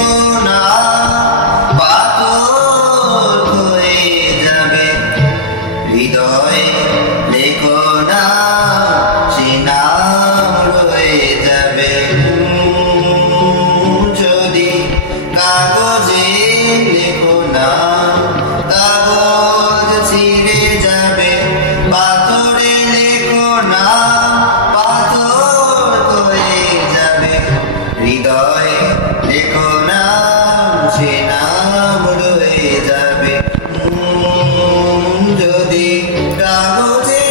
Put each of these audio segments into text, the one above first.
লেখো না, পাথর হয়ে যাবে। হৃদয়ে লেখো না, সে নাম রয়ে যাবে। যদি কাগজে লেখো না, কাগজ ছিঁড়ে যাবে। পাথরে লেখো না, পাথর হয়ে যাবে। হৃদয়ে লেখো না, সে নাম রয়ে যাবে। যদি কাগজে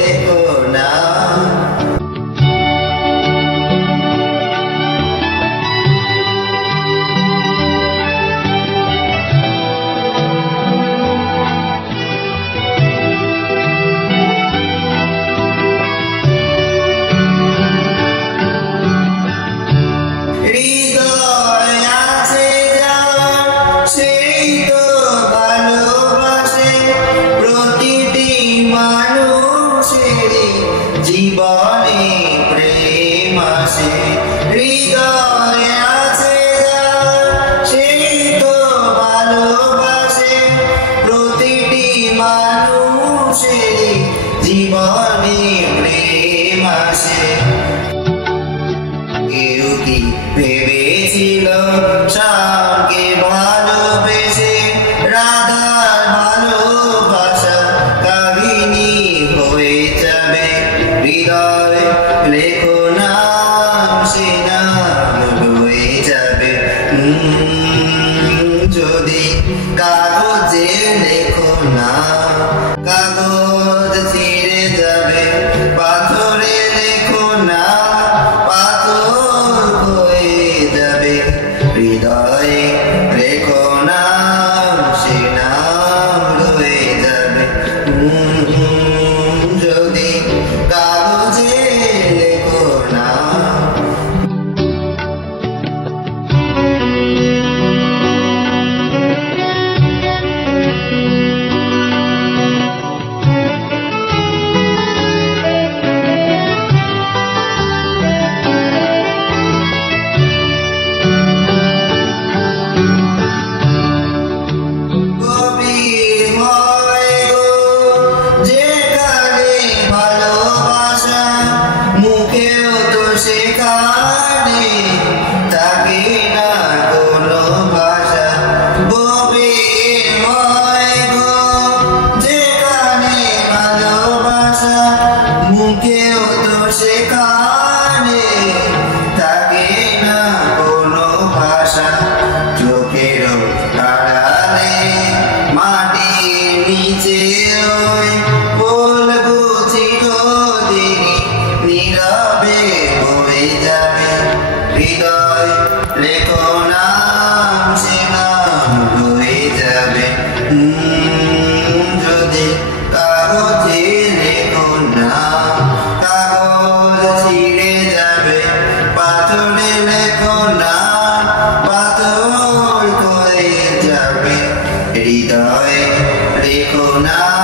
লেখো না। হৃদয় আছে যার, সেই তো ভালোবাসে। প্রতিটি মানুষেরই জীবনে প্রেম আসে। হৃদয় আছে যার, সেই তো ভালোবাসে। প্রতিটি মানুষেরই জীবনে প্রেম আসে। কেউ কি ভেবেছিল শ্যামকে ভালোবেসে রাধার ভালোবাসা কাহিনী হয়ে যাবে। হৃদয় লেখো না, সে নাম রয়ে যাবে। যদি কাগজে লেখো না, কাগজ ছিঁড়ে যাবে। পাথরে লেখো না, পাথর হয়ে যাবে। হৃদয়ে লেখো না, সে নাম রয়ে যাবে। যদি কাগজে লেখো না। মুখেও তো সেখানে থাকে না কোনো ভাষা। গভীর হয় গো যেখানে ভালোবাসা, মুখেও তো সেখানে থাকে না কোনো ভাষা। চোখেরও আড়ালে মাটির নিচে ওই বলবো চিরদিনই নীরবে বয়ে যাবে। হৃদয় লেখো না, সে নাম রয়ে যাবে। যদি কাগজে লেখো না, কাগজ ছিঁড়ে যাবে। পাথরে লেখো না, পাথর হয়ে যাবে। হৃদয় লেখো না।